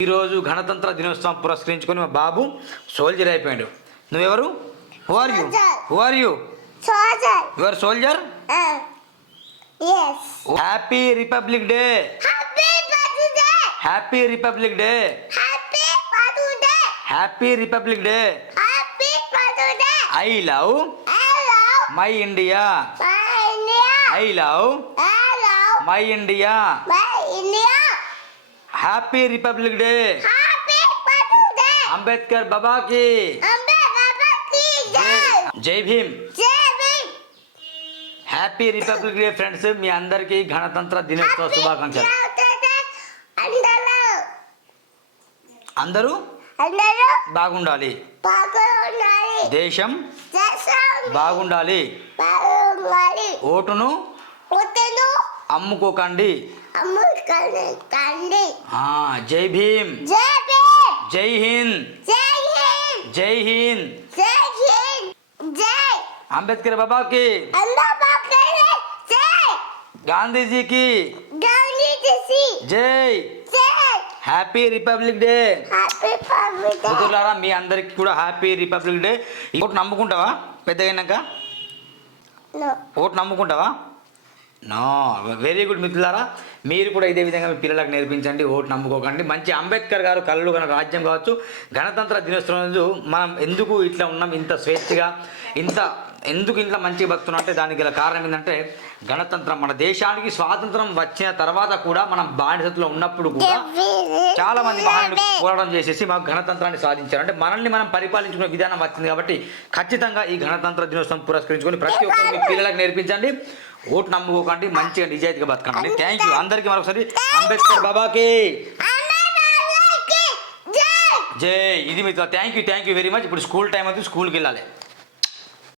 ఈరోజు గణతంత్ర దినోత్సవం పురస్కరించుకొని మా బాబు సోల్జర్ అయిపోయాడు నువ్వెవరు who are you who are you. Your soldier. Happy republic day. Happy republic day. Happy republic day. I love. My India. I love. My India. Happy Republic Day Happy birthday. Ambedkar బాబాకి Ambe Baba ki jai. జై Bhim Jai Bhim. Happy Republic Day friends మీ అందరికీ గణతంత్ర దినోత్సవ Happy శుభాకాంక్షలు birthday. అందరూ అందరూ అందరూ బాగుండాలి బాగుండాలి దేశం దేశం బాగుండాలి బాగుండాలి ఓటును పుట్టను అమ్ముకోకండి. జై భీమ్. జై హింద్. జై హింద్. అంబేద్కర్ బాబాకి. గాంధీజీకి. Gandhi ji. Happy republic day. మిత్రులారా మీ అందరికి కూడా హ్యాపీ రిపబ్లిక్ డే. ఓటు నమ్ముకుంటావా? పెద్దగా అయినాక నో. ఓటు నమ్ముకుంటావా? నా వెరీ గుడ్ మిత్రులారా. మీరు కూడా ఇదే విధంగా మీ పిల్లలకు నేర్పించండి ఓటు నమ్ముకోకండి. మంచి అంబేద్కర్ గారు కళ్ళు కనుక రాజ్యం కావచ్చు. గణతంత్ర దినోత్సవం రోజు మనం ఎందుకు ఇట్లా ఉన్నాం ఇంత స్వేచ్ఛగా? ఇంత ఎందుకు ఇంట్లో మంచి భక్తులు అంటే దానికి గల కారణం ఏంటంటే గణతంత్రం మన దేశానికి స్వాతంత్రం వచ్చిన తర్వాత కూడా మనం బానిసత్తులో ఉన్నప్పుడు కూడా చాలా మంది మహానులు పోరాటం చేసేసి మాకు గణతంత్రాన్ని సాధించారు. అంటే మనల్ని మనం పరిపాలించుకునే విధానం వచ్చింది కాబట్టి ఖచ్చితంగా ఈ గణతంత్ర దినోత్సవం పురస్కరించుకొని ప్రతి ఒక్కరు పిల్లలకు నేర్పించండి. ఓటు నమ్ముకోకండి మంచిగా నిజాయితీగా బతకండి. థ్యాంక్ యూ అందరికీ మరొకసారి అంబేద్కర్ బాబాకి. జై. ఇది మీతో thank you thank you very much ఇప్పుడు స్కూల్ టైం అవుతుంది స్కూల్కి వెళ్ళాలి.